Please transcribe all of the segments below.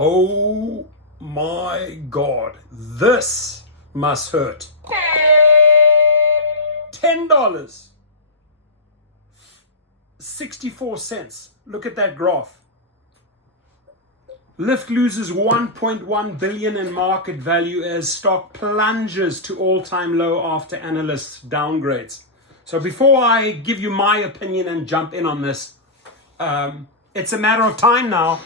Oh my God, this must hurt. $10.64. Look at that graph. Lyft loses 1.1 billion in market value as stock plunges to all-time low after analysts' downgrades. So before I give you my opinion and jump in on this, it's a matter of time now.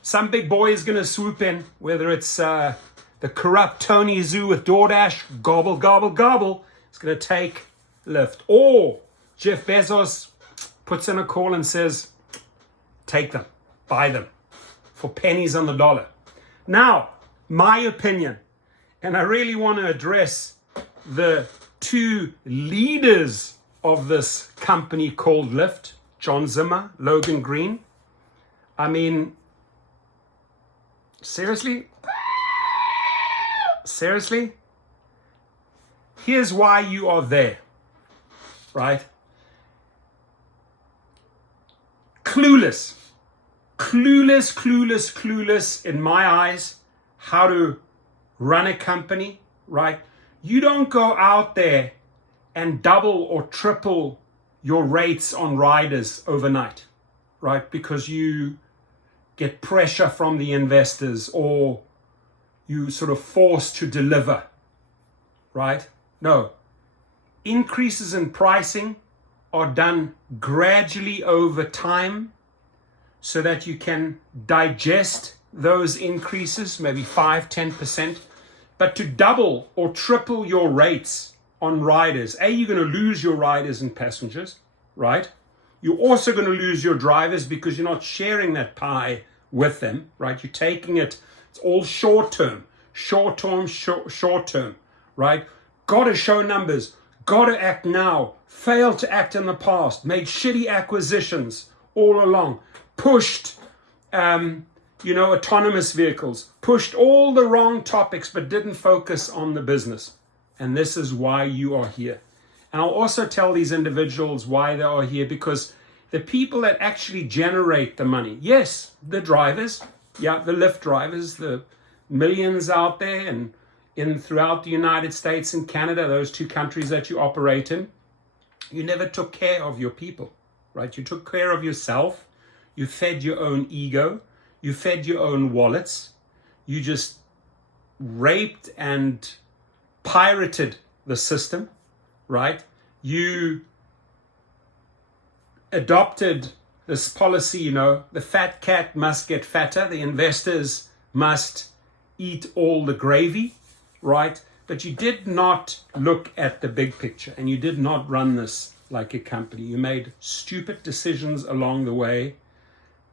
Some big boy is going to swoop in, whether it's the corrupt Tony Zhu with DoorDash, gobble, gobble, gobble. It's going to take Lyft. Or Jeff Bezos puts in a call and says, take them, buy them for pennies on the dollar. Now, my opinion, and I really want to address the two leaders of this company called Lyft, John Zimmer, Logan Green. I mean, seriously? Seriously? Here's why you are there, right? Clueless in my eyes how to run a company, right? You don't go out there and double or triple your rates on riders overnight, right? Because you get pressure from the investors or you sort of forced to deliver, right? No. Increases in pricing are done gradually over time so that you can digest those increases, maybe 5-10%. But to double or triple your rates on riders, you're going to lose your riders and passengers, right? You're also going to lose your drivers because you're not sharing that pie with them, right? You're taking it, it's all short term, right? Got to show numbers, got to act now, failed to act in the past, made shitty acquisitions all along, pushed, autonomous vehicles, pushed all the wrong topics, but didn't focus on the business. And this is why you are here. And I'll also tell these individuals why they are here, because the people that actually generate the money, yes, the drivers, the Lyft drivers, the millions out there and throughout the United States and Canada, those two countries that you operate in, you never took care of your people, right? You took care of yourself. You fed your own ego. You fed your own wallets. You just raped and pirated the system, right? You adopted this policy, the fat cat must get fatter. The investors must eat all the gravy, right? But you did not look at the big picture, and you did not run this like a company. You made stupid decisions along the way.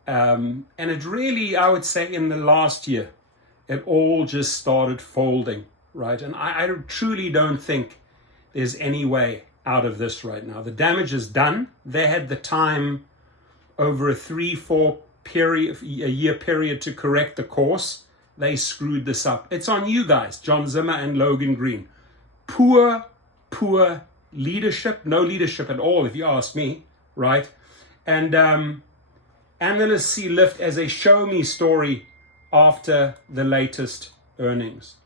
And it really, I would say in the last year, it all just started folding, right? And I truly don't think there's any way out of this right now. The damage is done. They had the time over a 3-4 year period to correct the course. They screwed this up. It's on you guys, John Zimmer and Logan Green. Poor leadership, no leadership at all, if you ask me, right? And analysts see Lyft as a show me story after the latest earnings,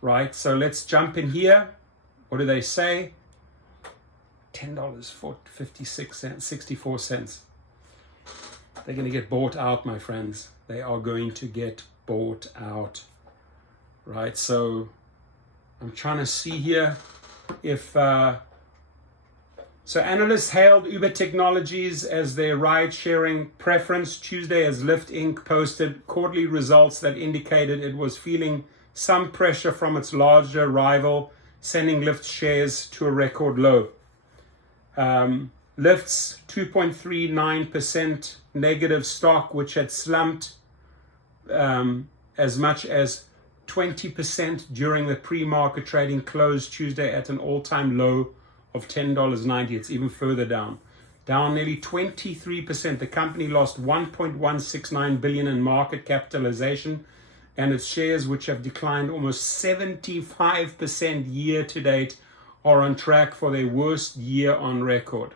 right? So let's jump in here. What do they say? $10.56, 64 cents. They're going to get bought out, my friends. They are going to get bought out, right? So I'm trying to see here if so analysts hailed Uber Technologies as their ride-sharing preference Tuesday as Lyft Inc. posted quarterly results that indicated it was feeling some pressure from its larger rival, sending Lyft shares to a record low. Lyft's 2.39% negative stock, which had slumped as much as 20% during the pre-market trading, closed Tuesday at an all-time low of $10.90. It's even further down nearly 23%. The company lost $1.169 billion in market capitalization, and its shares, which have declined almost 75% year to date, are on track for their worst year on record.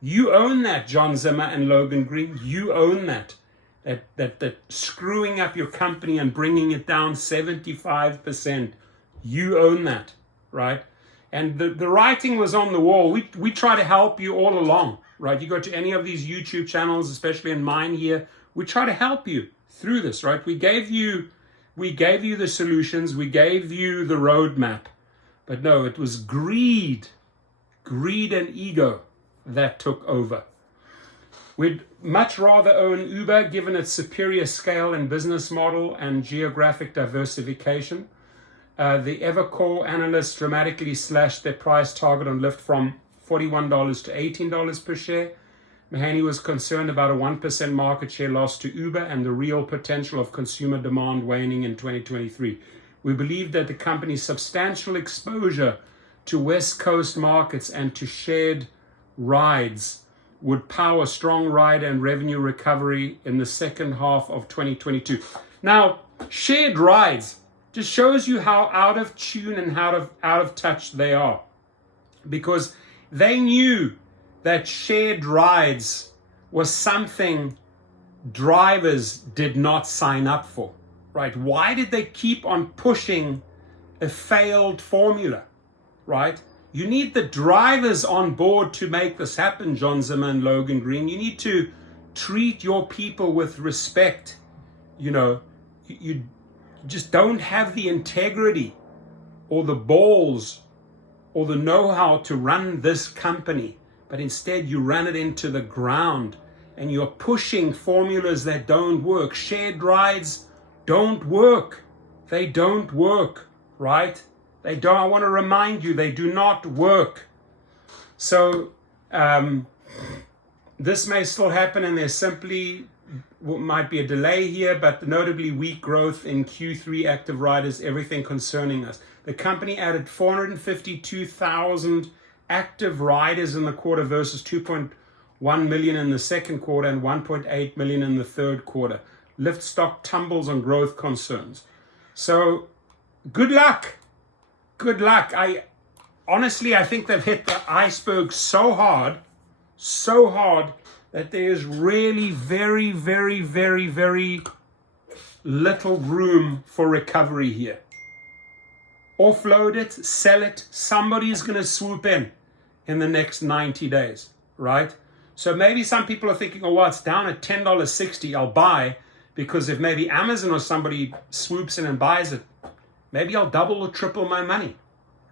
You own that, John Zimmer and Logan Green. You own that. that screwing up your company and bringing it down 75%. You own that, right? And the writing was on the wall. We try to help you all along, right? You go to any of these YouTube channels, especially in mine here, we try to help you through this, right? We gave you the solutions, we gave you the roadmap. But no, it was greed and ego that took over. We'd much rather own Uber given its superior scale and business model and geographic diversification. The Evercore analysts dramatically slashed their price target on Lyft from $41 to $18 per share. Mahaney was concerned about a 1% market share loss to Uber and the real potential of consumer demand waning in 2023. We believe that the company's substantial exposure to West Coast markets and to shared rides would power strong ride and revenue recovery in the second half of 2022. Now, shared rides just shows you how out of tune and how out of touch they are, because they knew that shared rides was something drivers did not sign up for, right? Why did they keep on pushing a failed formula, right? You need the drivers on board to make this happen, John Zimmer and Logan Green. You need to treat your people with respect. You just don't have the integrity or the balls or the know-how to run this company, but instead you run it into the ground and you're pushing formulas that don't work. Shared rides don't work. They don't work, right? They don't. I want to remind you, they do not work. So this may still happen, and there's simply might be a delay here, but notably weak growth in Q3 active riders, everything concerning us. The company added 452,000 active riders in the quarter versus 2.1 million in the second quarter and 1.8 million in the third quarter. Lyft stock tumbles on growth concerns. So good luck. Good luck. I think they've hit the iceberg so hard that there's really very, very, very, very little room for recovery here. Offload it, sell it. Somebody's going to swoop in the next 90 days, right? So maybe some people are thinking, oh, well, it's down at $10.60. I'll buy, because if maybe Amazon or somebody swoops in and buys it, maybe I'll double or triple my money,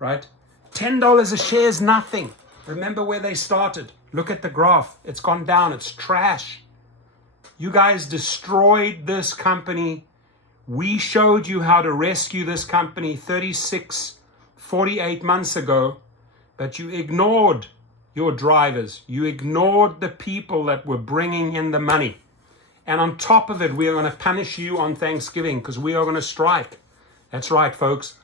right? $10 a share is nothing. Remember where they started. Look at the graph. It's gone down. It's trash. You guys destroyed this company. We showed you how to rescue this company 48 months ago, but you ignored your drivers. You ignored the people that were bringing in the money. And on top of it, we are going to punish you on Thanksgiving because we are going to strike. That's right, folks.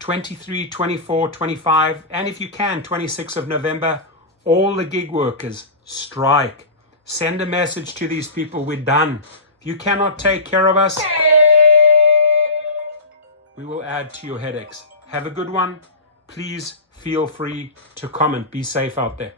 23, 24, 25, and if you can, 26th of November, all the gig workers strike. Send a message to these people, we're done. If you cannot take care of us, we will add to your headaches. Have a good one. Please feel free to comment. Be safe out there.